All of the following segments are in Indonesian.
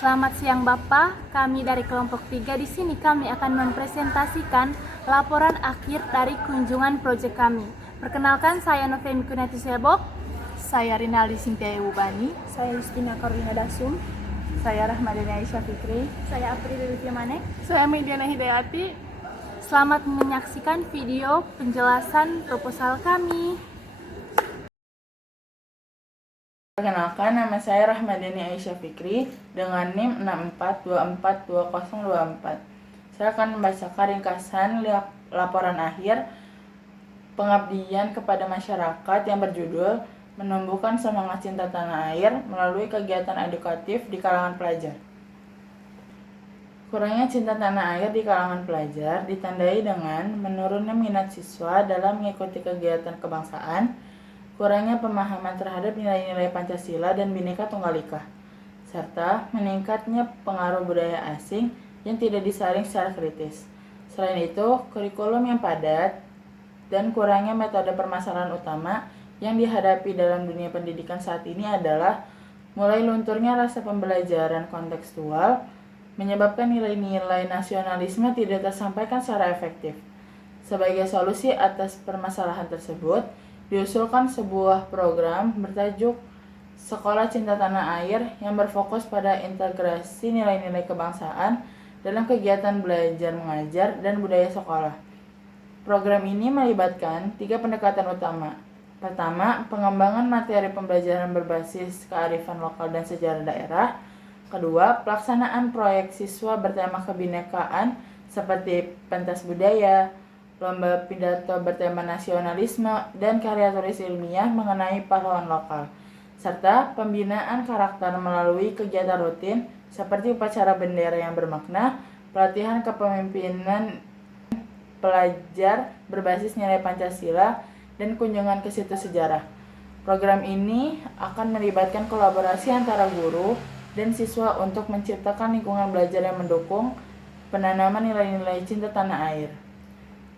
Selamat siang Bapak, kami dari kelompok 3 di sini kami akan mempresentasikan laporan akhir dari kunjungan proyek kami. Perkenalkan, saya Noveni Kunati Sebok. Saya Rinaldi Sintia Bani. Saya Justina Karolina Dasum. Saya Rahmadani Aisyah Fikri. Saya April Livia Manek. Saya Mediana Hidayati. Selamat menyaksikan video penjelasan proposal kami. Perkenalkan, nama saya Rahmadani Aisyah Fikri dengan NIM 64242024. Saya akan membacakan ringkasan laporan akhir pengabdian kepada masyarakat yang berjudul Menumbuhkan Semangat Cinta Tanah Air melalui kegiatan edukatif di kalangan pelajar. Kurangnya cinta tanah air di kalangan pelajar ditandai dengan menurunnya minat siswa dalam mengikuti kegiatan kebangsaan, kurangnya pemahaman terhadap nilai-nilai Pancasila dan Bhinneka Tunggal Ika, serta meningkatnya pengaruh budaya asing yang tidak disaring secara kritis. Selain itu, kurikulum yang padat dan kurangnya metode permasalahan utama yang dihadapi dalam dunia pendidikan saat ini adalah mulai lunturnya rasa pembelajaran kontekstual, menyebabkan nilai-nilai nasionalisme tidak tersampaikan secara efektif. Sebagai solusi atas permasalahan tersebut, diusulkan sebuah program bertajuk Sekolah Cinta Tanah Air yang berfokus pada integrasi nilai-nilai kebangsaan dalam kegiatan belajar mengajar dan budaya sekolah. Program ini melibatkan 3 pendekatan utama. Pertama, pengembangan materi pembelajaran berbasis kearifan lokal dan sejarah daerah. Kedua, pelaksanaan proyek siswa bertema kebinekaan seperti pentas budaya, lomba pidato bertema nasionalisme, dan karya tulis ilmiah mengenai pahlawan lokal, serta pembinaan karakter melalui kegiatan rutin seperti upacara bendera yang bermakna, pelatihan kepemimpinan pelajar berbasis nilai Pancasila, dan kunjungan ke situs sejarah. Program ini akan melibatkan kolaborasi antara guru dan siswa untuk menciptakan lingkungan belajar yang mendukung penanaman nilai-nilai cinta tanah air.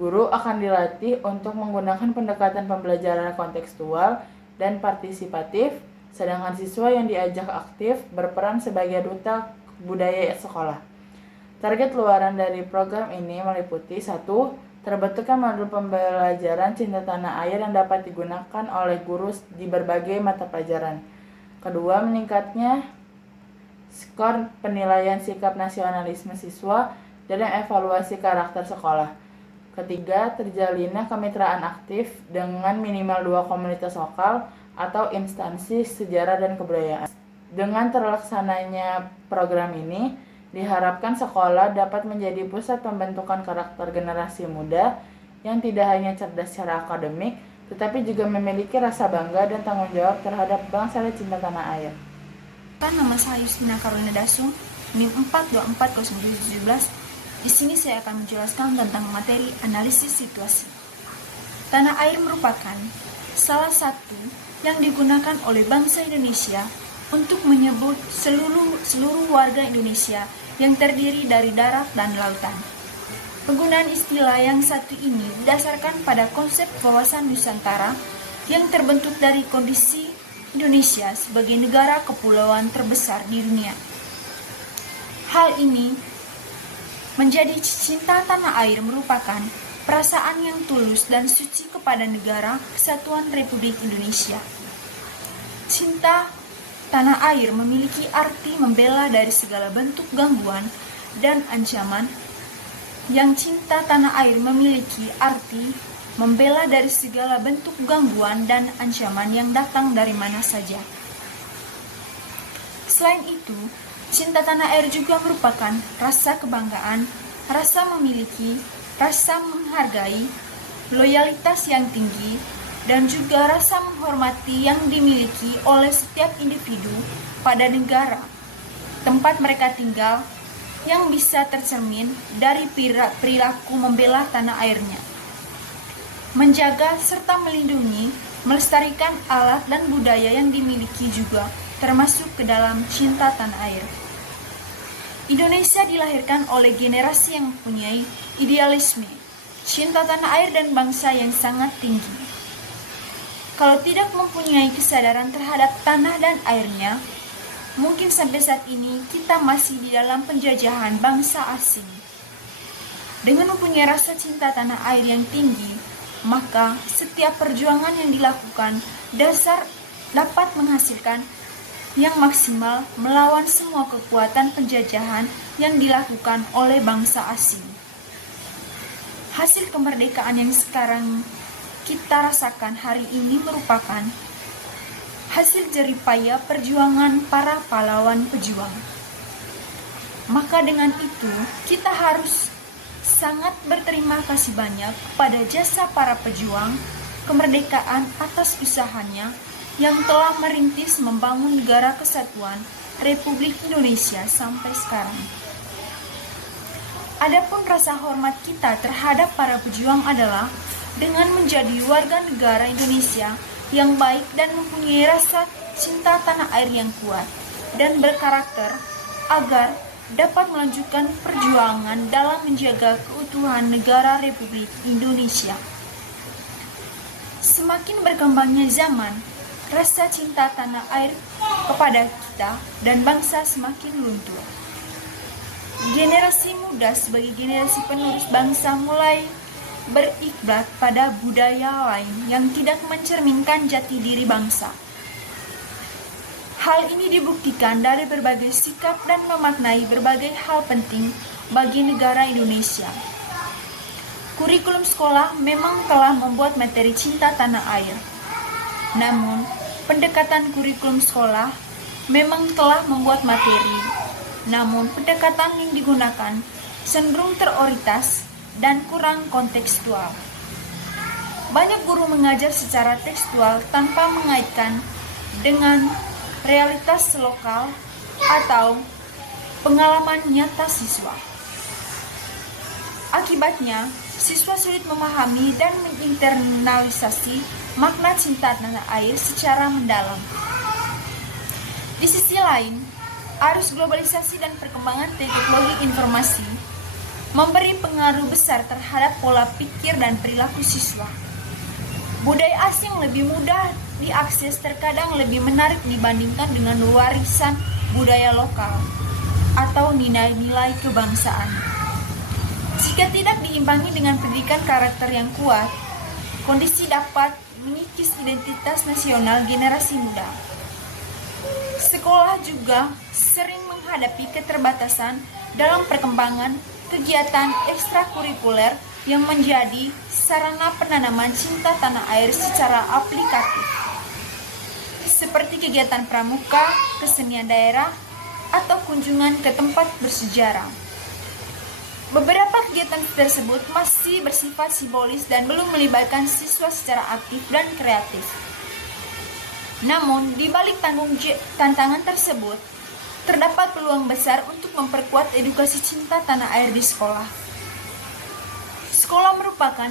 Guru akan dilatih untuk menggunakan pendekatan pembelajaran kontekstual dan partisipatif, sedangkan siswa yang diajak aktif berperan sebagai duta budaya sekolah. Target luaran dari program ini meliputi 1. Terbentuknya modul pembelajaran cinta tanah air yang dapat digunakan oleh guru di berbagai mata pelajaran. Kedua, meningkatnya skor penilaian sikap nasionalisme siswa dalam evaluasi karakter sekolah. Ketiga, terjalinnya kemitraan aktif dengan minimal 2 komunitas lokal atau instansi sejarah dan kebudayaan. Dengan terlaksananya program ini, diharapkan sekolah dapat menjadi pusat pembentukan karakter generasi muda yang tidak hanya cerdas secara akademik, tetapi juga memiliki rasa bangga dan tanggung jawab terhadap bangsa dan cinta tanah air. Nama saya Justina Karolina Dasum, NIM 4240717. Di sini saya akan menjelaskan tentang materi analisis situasi. Tanah air merupakan salah satu yang digunakan oleh bangsa Indonesia untuk menyebut seluruh warga Indonesia yang terdiri dari darat dan lautan. Penggunaan istilah yang satu ini didasarkan pada konsep wawasan Nusantara yang terbentuk dari kondisi Indonesia sebagai negara kepulauan terbesar di dunia. Hal ini menjadi cinta tanah air merupakan perasaan yang tulus dan suci kepada negara Kesatuan Republik Indonesia. Cinta tanah air memiliki arti membela dari segala bentuk gangguan dan ancaman. Yang cinta tanah air memiliki arti membela dari segala bentuk gangguan dan ancaman yang datang dari mana saja. Selain itu, cinta tanah air juga merupakan rasa kebanggaan, rasa memiliki, rasa menghargai, loyalitas yang tinggi, dan juga rasa menghormati yang dimiliki oleh setiap individu pada negara tempat mereka tinggal yang bisa tercermin dari perilaku membela tanah airnya. Menjaga serta melindungi, melestarikan alat dan budaya yang dimiliki juga termasuk ke dalam cinta tanah air. Indonesia dilahirkan oleh generasi yang mempunyai idealisme, cinta tanah air dan bangsa yang sangat tinggi. Kalau tidak mempunyai kesadaran terhadap tanah dan airnya, Mungkin sampai saat ini kita masih di dalam penjajahan bangsa asing. Dengan mempunyai rasa cinta tanah air yang tinggi, maka setiap perjuangan yang dilakukan dasar dapat menghasilkan yang maksimal melawan semua kekuatan penjajahan yang dilakukan oleh bangsa asing. Hasil kemerdekaan yang sekarang kita rasakan hari ini merupakan hasil jeripaya perjuangan para pahlawan pejuang. Maka dengan itu, kita harus sangat berterima kasih banyak kepada jasa para pejuang kemerdekaan atas usahanya yang telah merintis membangun negara kesatuan Republik Indonesia sampai sekarang. Adapun rasa hormat kita terhadap para pejuang adalah dengan menjadi warga negara Indonesia yang baik dan mempunyai rasa cinta tanah air yang kuat dan berkarakter agar dapat melanjutkan perjuangan dalam menjaga keutuhan negara Republik Indonesia. Semakin berkembangnya zaman, rasa cinta tanah air kepada kita dan bangsa semakin luntur. Generasi muda sebagai generasi penerus bangsa mulai berikbat pada budaya lain yang tidak mencerminkan jati diri bangsa. Hal ini dibuktikan dari berbagai sikap dan memaknai berbagai hal penting bagi negara Indonesia. Kurikulum sekolah memang telah membuat materi cinta tanah air. Namun, pendekatan kurikulum sekolah memang telah membuat materi. Namun, pendekatan yang digunakan cenderung teoritas dan kurang kontekstual. Banyak guru mengajar secara tekstual tanpa mengaitkan dengan realitas lokal atau pengalaman nyata siswa. Akibatnya, siswa sulit memahami dan menginternalisasi makna cinta tanah air secara mendalam. Di sisi lain, arus globalisasi dan perkembangan teknologi informasi memberi pengaruh besar terhadap pola pikir dan perilaku siswa. Budaya asing lebih mudah diakses, terkadang lebih menarik dibandingkan dengan warisan budaya lokal atau nilai-nilai kebangsaan. Jika tidak diimbangi dengan pendidikan karakter yang kuat, kondisi dapat mengikis identitas nasional generasi muda. Sekolah juga sering menghadapi keterbatasan dalam perkembangan kegiatan ekstrakurikuler yang menjadi sarana penanaman cinta tanah air secara aplikatif, seperti kegiatan pramuka, kesenian daerah, atau kunjungan ke tempat bersejarah. Beberapa kegiatan tersebut masih bersifat simbolis dan belum melibatkan siswa secara aktif dan kreatif. Namun, di balik tantangan tersebut, terdapat peluang besar untuk memperkuat edukasi cinta tanah air di sekolah. Sekolah merupakan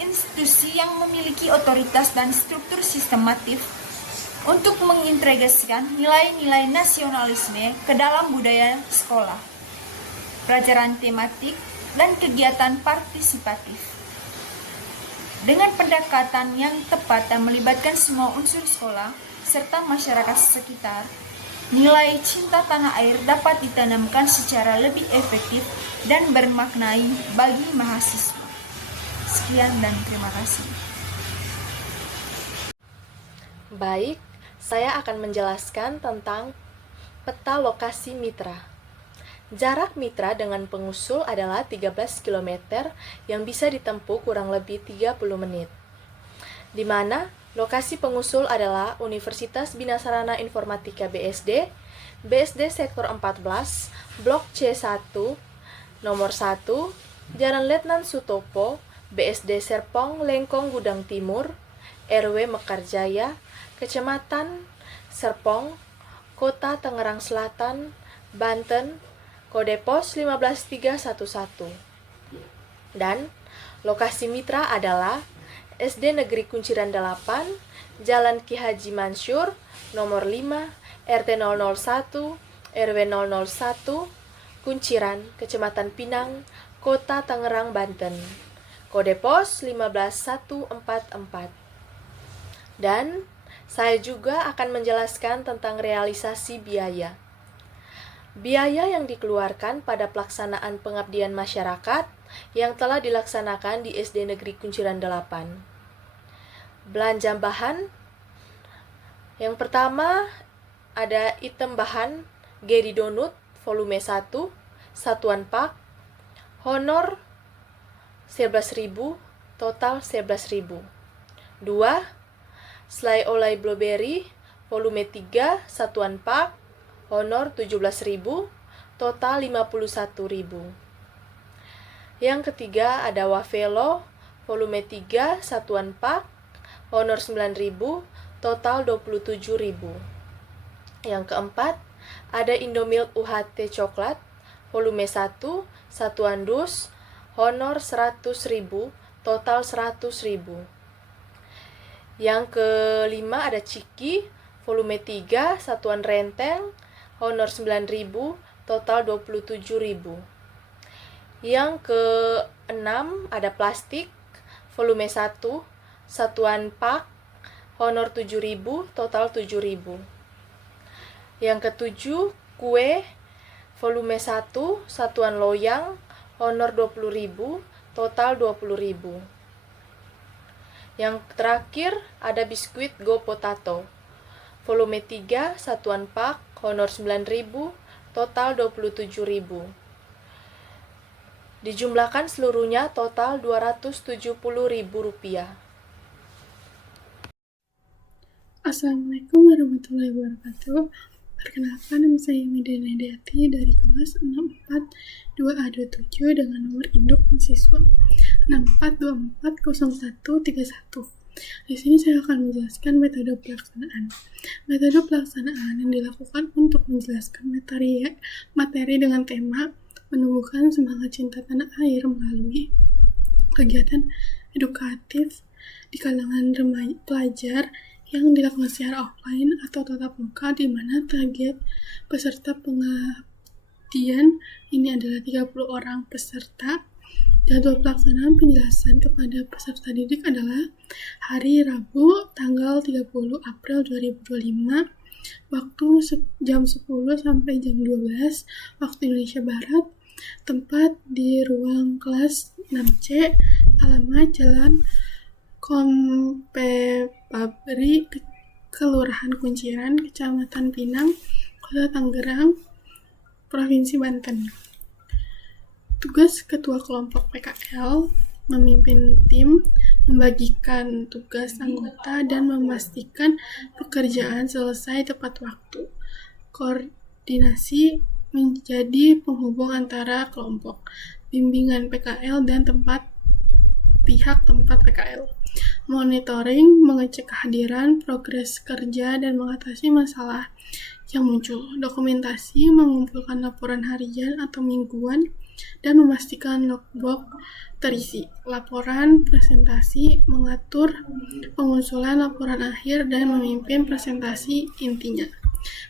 institusi yang memiliki otoritas dan struktur sistematif untuk mengintegrasikan nilai-nilai nasionalisme ke dalam budaya sekolah, pelajaran tematik, dan kegiatan partisipatif. Dengan pendekatan yang tepat dan melibatkan semua unsur sekolah serta masyarakat sekitar, nilai cinta tanah air dapat ditanamkan secara lebih efektif dan bermaknai bagi mahasiswa. Sekian dan terima kasih. Baik, saya akan menjelaskan tentang peta lokasi mitra. Jarak mitra dengan pengusul adalah 13 km yang bisa ditempuh kurang lebih 30 menit. Di mana lokasi pengusul adalah Universitas Bina Sarana Informatika BSD, BSD Sektor 14, Blok C1, Nomor 1, Jalan Letnan Sutopo, BSD Serpong, Lengkong, Gudang Timur, RW Mekarjaya, Kecamatan Serpong, Kota Tangerang Selatan, Banten, kode pos 15311. Dan lokasi mitra adalah SD Negeri Kunciran 8, Jalan Ki Haji Mansur, nomor 5, RT 001, RW 001, Kunciran, Kecamatan Pinang, Kota Tangerang, Banten. Kode pos 15144. Dan Saya juga akan menjelaskan tentang realisasi biaya. Biaya yang dikeluarkan pada pelaksanaan pengabdian masyarakat yang telah dilaksanakan di SD Negeri Kunciran 8. Belanja bahan. Yang pertama ada item bahan Geri Donut volume 1, satuan pak, honor 11.000, total 11.000. 2. Selai olai blueberry volume 3, satuan pak, honor 17.000, total 51.000. Yang ketiga ada wafelo volume 3, satuan pak, honor 9.000, total 27.000. Yang keempat ada Indomilk UHT coklat volume 1, satuan dus, honor 100.000, total 100.000. Yang kelima ada Ciki volume 3, satuan renteng, honor 9.000, total 27.000. Yang keenam ada plastik volume 1, satuan pak, honor 7.000, total 7.000. Yang ketujuh kue volume 1, satuan loyang, honor 20.000, total 20.000. Yang terakhir ada biskuit Go Potato volume 3, satuan pak, honor 9.000, total 27.000. Dijumlahkan seluruhnya total Rp270.000. Assalamualaikum warahmatullahi wabarakatuh. Perkenalkan, nama saya Midena Hidayati dari kelas 642A27 dengan nomor induk mahasiswa 64240131. Di sini saya akan menjelaskan metode pelaksanaan. Metode pelaksanaan yang dilakukan untuk menjelaskan materi dengan tema menumbuhkan semangat cinta tanah air melalui kegiatan edukatif di kalangan pelajar yang dilakukan secara offline atau tatap muka, di mana target peserta pengabdian ini adalah 30 orang peserta. Jadwal pelaksanaan penjelasan kepada peserta didik adalah hari Rabu tanggal 30 April 2025, waktu jam 10 sampai jam 12 waktu Indonesia Barat, tempat di ruang kelas 6C, alamat Jalan Kompe Pabri, Kelurahan Kunciran, Kecamatan Pinang, Kota Tangerang, Provinsi Banten. Tugas Ketua Kelompok PKL memimpin tim, membagikan tugas anggota, dan memastikan pekerjaan selesai tepat waktu. Koordinasi menjadi penghubung antara kelompok, bimbingan PKL, dan pihak tempat PKL. Monitoring, mengecek kehadiran, progres kerja, dan mengatasi masalah yang muncul. Dokumentasi, mengumpulkan laporan harian atau mingguan, dan memastikan logbook terisi. Laporan presentasi, mengatur pengusulan laporan akhir, dan memimpin presentasi intinya.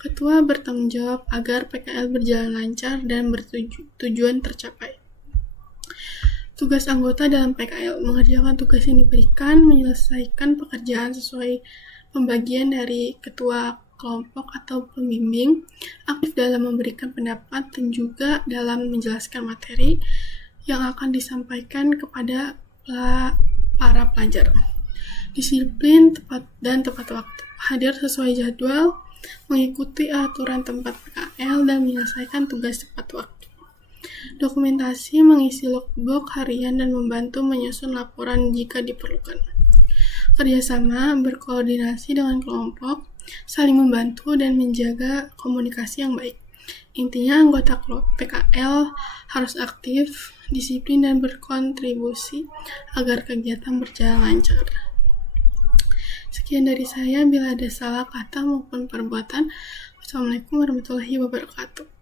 Ketua bertanggung jawab agar PKL berjalan lancar dan tujuan tercapai. Tugas anggota dalam PKL: mengerjakan tugas yang diberikan, menyelesaikan pekerjaan sesuai pembagian dari ketua kelompok atau pembimbing, aktif dalam memberikan pendapat, dan juga dalam menjelaskan materi yang akan disampaikan kepada para pelajar. Disiplin tepat waktu, hadir sesuai jadwal, mengikuti aturan tempat PKL, dan menyelesaikan tugas tepat waktu. Dokumentasi, mengisi logbook harian, dan membantu menyusun laporan jika diperlukan. Kerjasama, berkoordinasi dengan kelompok, saling membantu, dan menjaga komunikasi yang baik. Intinya, anggota PKL harus aktif, disiplin, dan berkontribusi agar kegiatan berjalan lancar. Sekian dari saya, bila ada salah kata maupun perbuatan. Wassalamualaikum warahmatullahi wabarakatuh.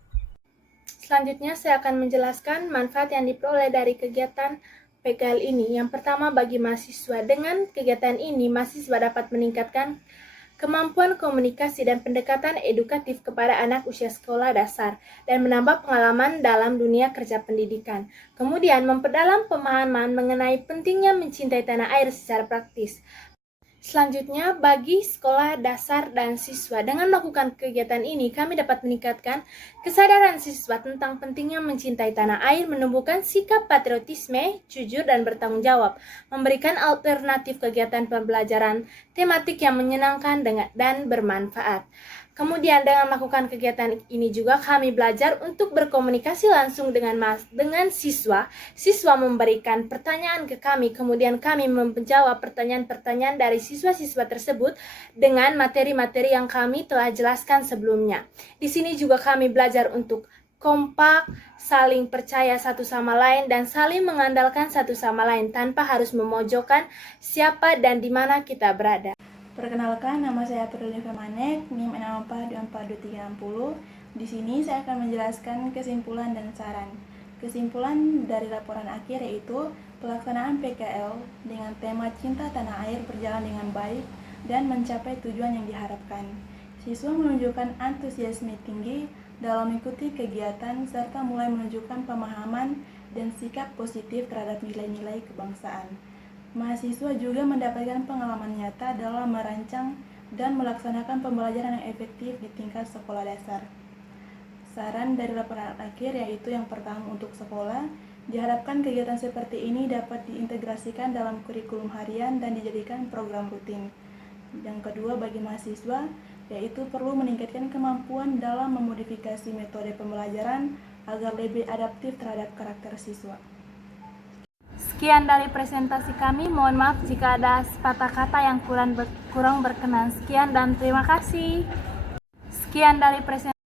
Selanjutnya saya akan menjelaskan manfaat yang diperoleh dari kegiatan PKL ini. Yang pertama, bagi mahasiswa. Dengan kegiatan ini, mahasiswa dapat meningkatkan kemampuan komunikasi dan pendekatan edukatif kepada anak usia sekolah dasar, dan menambah pengalaman dalam dunia kerja pendidikan. Kemudian, memperdalam pemahaman mengenai pentingnya mencintai tanah air secara praktis. Selanjutnya, bagi sekolah dasar dan siswa, dengan melakukan kegiatan ini, kami dapat meningkatkan kesadaran siswa tentang pentingnya mencintai tanah air, menumbuhkan sikap patriotisme, jujur, dan bertanggung jawab, memberikan alternatif kegiatan pembelajaran tematik yang menyenangkan dan bermanfaat. Kemudian dengan melakukan kegiatan ini juga kami belajar untuk berkomunikasi langsung dengan siswa. Siswa memberikan pertanyaan ke kami, kemudian kami menjawab pertanyaan-pertanyaan dari siswa-siswa tersebut dengan materi-materi yang kami telah jelaskan sebelumnya. Di sini juga kami belajar untuk kompak, saling percaya satu sama lain, dan saling mengandalkan satu sama lain tanpa harus memojokkan siapa dan di mana kita berada. Perkenalkan, nama saya Perlini Femanek, NIM 64242360. Di sini saya akan menjelaskan kesimpulan dan saran. Kesimpulan dari laporan akhir yaitu pelaksanaan PKL dengan tema Cinta Tanah Air berjalan dengan baik dan mencapai tujuan yang diharapkan. Siswa menunjukkan antusiasme tinggi dalam mengikuti kegiatan serta mulai menunjukkan pemahaman dan sikap positif terhadap nilai-nilai kebangsaan. Mahasiswa juga mendapatkan pengalaman nyata dalam merancang dan melaksanakan pembelajaran yang efektif di tingkat sekolah dasar. Saran dari laporan akhir yaitu yang pertama untuk sekolah, diharapkan kegiatan seperti ini dapat diintegrasikan dalam kurikulum harian dan dijadikan program rutin. Yang kedua bagi mahasiswa, yaitu perlu meningkatkan kemampuan dalam memodifikasi metode pembelajaran agar lebih adaptif terhadap karakter siswa. Sekian dari presentasi kami, mohon maaf jika ada sepatah kata yang kurang berkenan. Sekian dan terima kasih. Sekian dari presentasi